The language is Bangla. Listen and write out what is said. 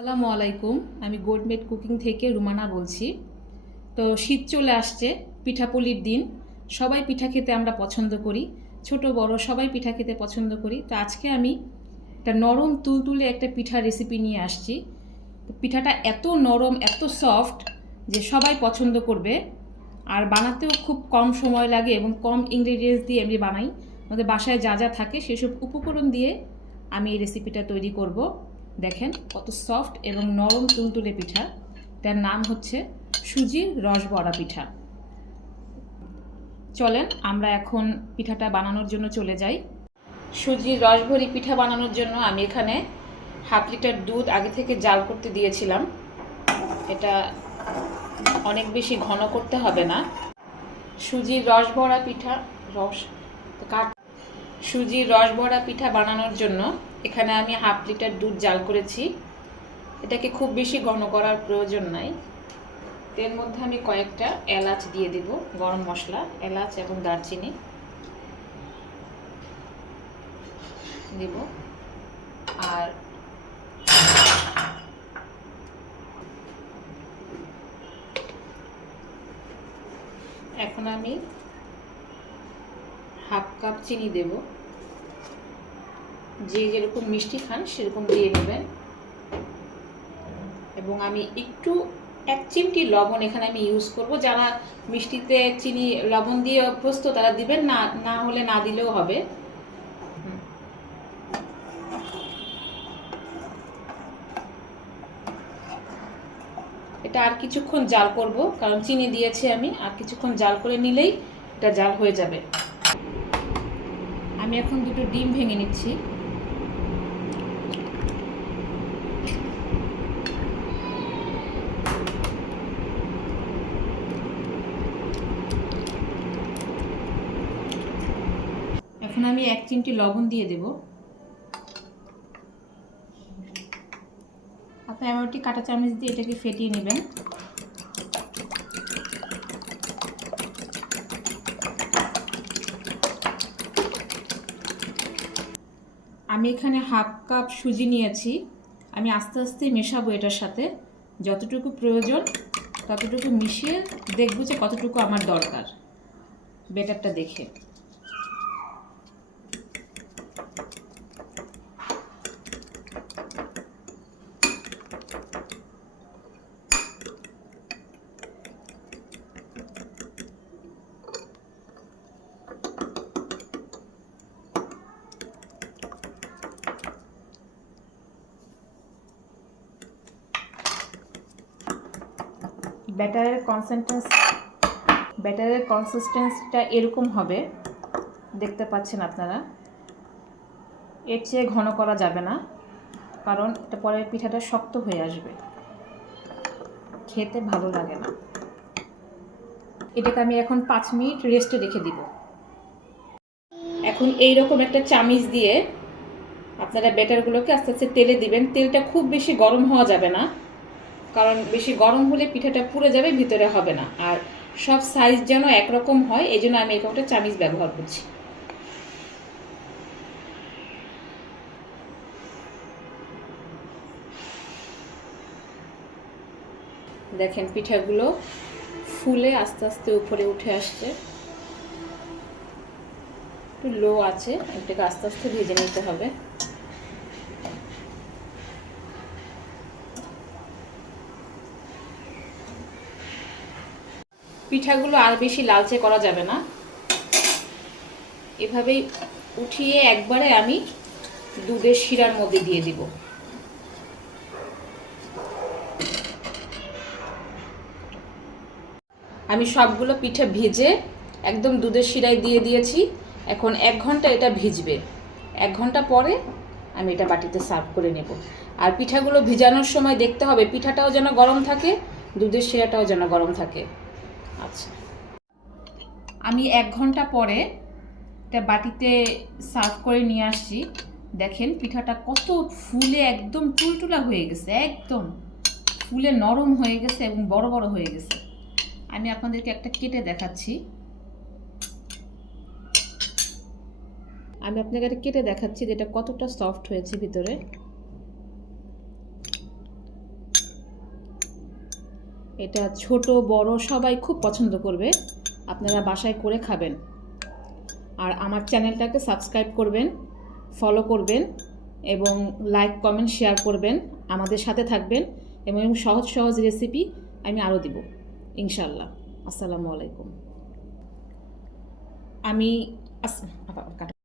আসসালামু আলাইকুম। আমি গোল্ডমেড কুকিং থেকে রুমানা বলছি। তো শীত চলে আসছে, পিঠাপুলির দিন। সবাই পিঠা খেতে আমরা পছন্দ করি, ছোট বড় সবাই পিঠা খেতে পছন্দ করি। তো আজকে আমি একটা নরম তুলতুলে একটা পিঠা রেসিপি নিয়ে আসছি। তো পিঠাটা এত নরম, এত সফট যে সবাই পছন্দ করবে। আর বানাতেও খুব কম সময় লাগে এবং কম ইনগ্রেডিয়েন্টস দিয়ে আমি বানাই। আমাদের বাসায় যা যা থাকে সেসব উপকরণ দিয়ে আমি এই রেসিপিটা তৈরি করব। দেখেন কত সফট এবং নরম তুলতুলে পিঠা। তার নাম হচ্ছে সুজির রসবড়া পিঠা। চলেন আমরা এখন পিঠাটা বানানোর জন্য চলে যাই। সুজির রসভরি পিঠা বানানোর জন্য আমি এখানে হাফ লিটার দুধ আগে থেকে জাল করতে দিয়েছিলাম। এটা অনেক বেশি ঘন করতে হবে না। সুজির রসবড়া পিঠা সুজির রসবড়া পিঠা বানানোর জন্য এখানে আমি হাফ লিটার দুধ জাল করেছি। এটাকে খুব বেশি ঘন করার প্রয়োজন নাই। এর মধ্যে আমি কয়েকটা এলাচ দিয়ে দিব, গরম মশলা, এলাচ এবং দারচিনি দিব। আর এখন আমি হাফ কাপ চিনি দেব। যে যেরকম মিষ্টি খান সেরকম দিয়ে নেবেন। এবং আমি একটু 1 চিমটি লবণ এখানে আমি ইউজ করব। যারা মিষ্টিতে চিনি লবণ দিয়ে অভ্যস্ত তারা দিবেন, না না হলে না দিলেও হবে। এটা আর কিছুক্ষণ জাল করব, কারণ চিনি দিয়েছি আমি। আর কিছুক্ষণ জাল করে নিলেই এটা জাল হয়ে যাবে। আমি এখন দুটো ডিম ভেঙে নিচ্ছি। এখন আমি 1 চিমটি লবণ দিয়ে দেব। আপনি এমনটি কাঁটা চামচ দিয়ে এটাকে ফেটিয়ে নেবেন। আমি এখানে হাফ কাপ সুজি নিয়েছি। আমি আস্তে আস্তে মেশাবো এটার সাথে। যতটুকু প্রয়োজন ততটুকু মিশিয়ে দেখব যে কতটুকু আমার দরকার ব্যাটারটা দেখে। ব্যাটারের কনসিস্টেন্সিটা এরকম হবে, দেখতে পাচ্ছেন আপনারা। এর চেয়ে ঘন করা যাবে না, কারণ এটা পরের পিঠাটা শক্ত হয়ে আসবে, খেতে ভালো লাগে না। এটাকে আমি এখন 5 মিনিট রেস্টে রেখে দিব। এখন এইরকম একটা চামিচ দিয়ে আপনারা ব্যাটারগুলোকে আস্তে আস্তে তেলে দিবেন। তেলটা খুব বেশি গরম হওয়া যাবে না, কারণ বেশি গরম হলে পিঠাটা পুড়ে যাবে, ভিতরে হবে না। আর সব সাইজ যেন একরকম হয়, এই জন্য আমি এরকম একটা চামিচ ব্যবহার করছি। দেখেন পিঠাগুলো ফুলে আস্তে আস্তে উপরে উঠে আসছে। একটু লো আছে, এটাকে আস্তে আস্তে ভেজে নিতে হবে। পিঠাগুলো আর বেশি লালচে করা যাবে না। এভাবেই উঠিয়ে একবারে আমি দুধের শিরার মধ্যে দিয়ে দিব। আমি সবগুলো পিঠা ভেজে একদম দুধের শিরায় দিয়ে দিয়েছি। এখন 1 ঘন্টা এটা ভিজবে। 1 ঘন্টা পরে আমি এটা বাটিতে সার্ভ করে নেব। আর পিঠাগুলো ভিজানোর সময় দেখতে হবে পিঠাটাও যেন গরম থাকে, দুধের শিরাটাও যেন গরম থাকে। আচ্ছা, আমি 1 ঘন্টা পরে এটা বাটিতে সার্ভ করে নিয়ে আসছি। দেখেন পিঠাটা কত ফুলে একদম তুলতুলা হয়ে গেছে, একদম ফুলে নরম হয়ে গেছে এবং বড় বড় হয়ে গেছে। আমি আপনাদেরকে একটা কেটে দেখাচ্ছি। যে এটা কতটা সফট হয়েছে ভিতরে। এটা ছোট বড় সবাই খুব পছন্দ করবে, আপনারা বাসায় করে খাবেন। আর আমার চ্যানেলটাকে সাবস্ক্রাইব করবেন, ফলো করবেন এবং লাইক কমেন্ট শেয়ার করবেন, আমাদের সাথে থাকবেন এবং সহজ সহজ রেসিপি আমি আরও দিব ইনশাল্লাহ। আসসালামু আলাইকুম। আমি